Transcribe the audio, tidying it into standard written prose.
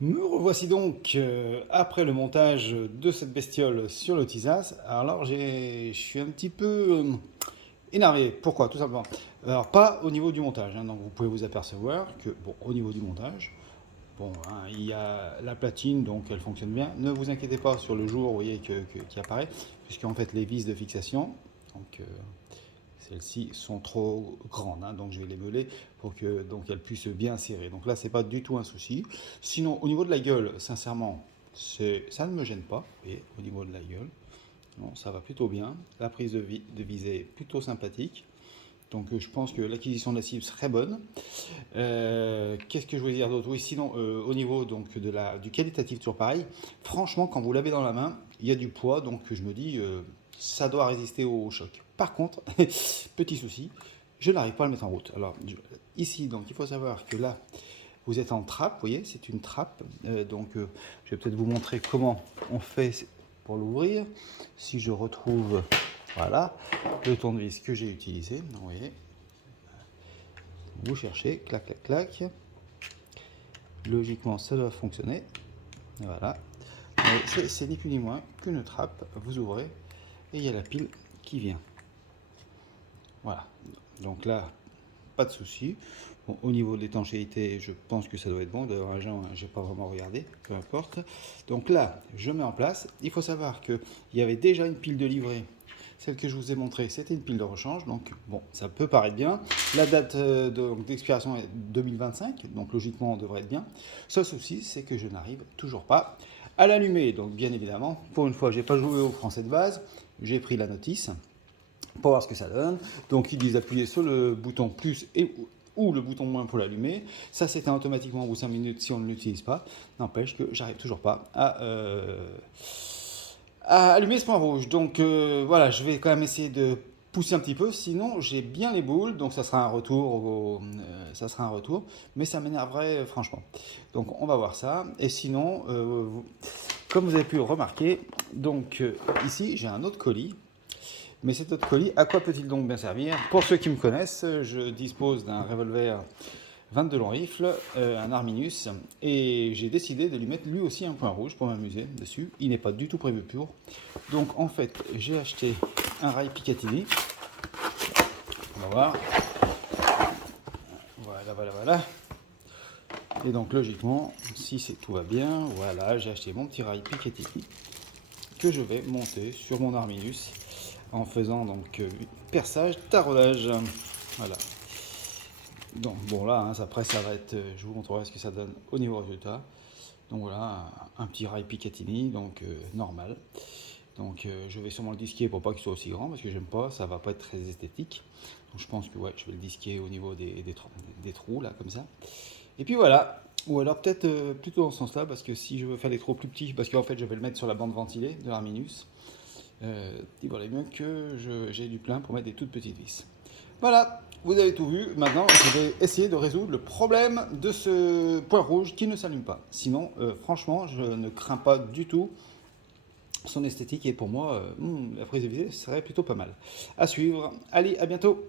Me revoici donc après le montage de cette bestiole sur le Tisas. Alors je suis un petit peu énervé. Pourquoi? Tout simplement. Alors pas au niveau du montage, hein, donc vous pouvez vous apercevoir que bon, au niveau du montage, bon, hein, il y a la platine, donc elle fonctionne bien. Ne vous inquiétez pas sur le jour, vous voyez, qui apparaît, puisqu'en fait les vis de fixation, donc celles-ci sont trop grandes, hein, donc je vais les meuler pour que donc elles puissent bien serrer. Donc là, c'est pas du tout un souci. Sinon, au niveau de la gueule, sincèrement, ça ne me gêne pas. Et au niveau de la gueule, non, ça va plutôt bien. La prise de visée est plutôt sympathique. Donc je pense que l'acquisition de la cible serait bonne. Qu'est-ce que je voulais dire d'autre? Oui, sinon, au niveau donc, du qualitatif, toujours pareil. Franchement, quand vous l'avez dans la main, il y a du poids, donc je me dis, ça doit résister au choc. Par contre, petit souci, je n'arrive pas à le mettre en route. Alors, ici, donc, il faut savoir que là, vous êtes en trappe, vous voyez, c'est une trappe. Je vais peut-être vous montrer comment on fait pour l'ouvrir. Si je retrouve, voilà, le tournevis que j'ai utilisé, vous voyez, vous cherchez, clac, clac, clac. Logiquement, ça doit fonctionner. Voilà. C'est ni plus ni moins qu'une trappe. Vous ouvrez et il y a la pile qui vient. Voilà. Donc là, pas de souci. Bon, au niveau de l'étanchéité, je pense que ça doit être bon. D'ailleurs, agent, j'ai pas vraiment regardé, peu importe. Donc là, je mets en place. Il faut savoir qu'il y avait déjà une pile de livret. Celle que je vous ai montrée, c'était une pile de rechange. Donc bon, ça peut paraître bien. La date d'expiration est 2025. Donc logiquement, on devrait être bien. Seul souci, c'est que je n'arrive toujours pas à l'allumer. Donc bien évidemment, pour une fois, j'ai pas joué au français de base. J'ai pris la notice pour voir ce que ça donne. Donc ils disent appuyer sur le bouton plus ou le bouton moins pour l'allumer. Ça s'éteint automatiquement au bout de 5 minutes si on ne l'utilise pas. N'empêche que j'arrive toujours pas à allumer ce point rouge. Donc voilà, je vais quand même essayer de pousser un petit peu, sinon j'ai bien les boules, donc ça sera un retour, ça sera un retour, mais ça m'énerverait franchement. Donc on va voir ça. Et sinon, comme vous avez pu le remarquer, donc ici j'ai un autre colis. Mais cet autre colis, à quoi peut-il donc bien servir? Pour ceux qui me connaissent, je dispose d'un revolver 22 long rifle, un Arminus, et j'ai décidé de lui mettre lui aussi un point rouge pour m'amuser dessus. Il n'est pas du tout prévu pour. Donc en fait, j'ai acheté un rail Picatinny. On va voir. Voilà, voilà, voilà. Et donc logiquement, si tout va bien, voilà, j'ai acheté mon petit rail Picatinny que je vais monter sur mon Arminus en faisant donc perçage, taraudage. Voilà. Donc bon là, hein, après ça va être, je vous montrerai ce que ça donne au niveau résultat. Donc voilà, un petit rail Picatinny, donc normal. Donc je vais sûrement le disquer pour pas qu'il soit aussi grand parce que j'aime pas, ça va pas être très esthétique. Donc je pense que ouais, je vais le disquer au niveau des trous là comme ça. Et puis voilà. Ou alors peut-être plutôt dans ce sens-là parce que si je veux faire des trous plus petits, parce qu'en fait je vais le mettre sur la bande ventilée de l'Arminus, il valait mieux que j'ai du plein pour mettre des toutes petites vis. Voilà, vous avez tout vu. Maintenant, je vais essayer de résoudre le problème de ce point rouge qui ne s'allume pas. Sinon, franchement, je ne crains pas du tout son esthétique et pour moi, la prise de visée serait plutôt pas mal. À suivre. Allez, à bientôt.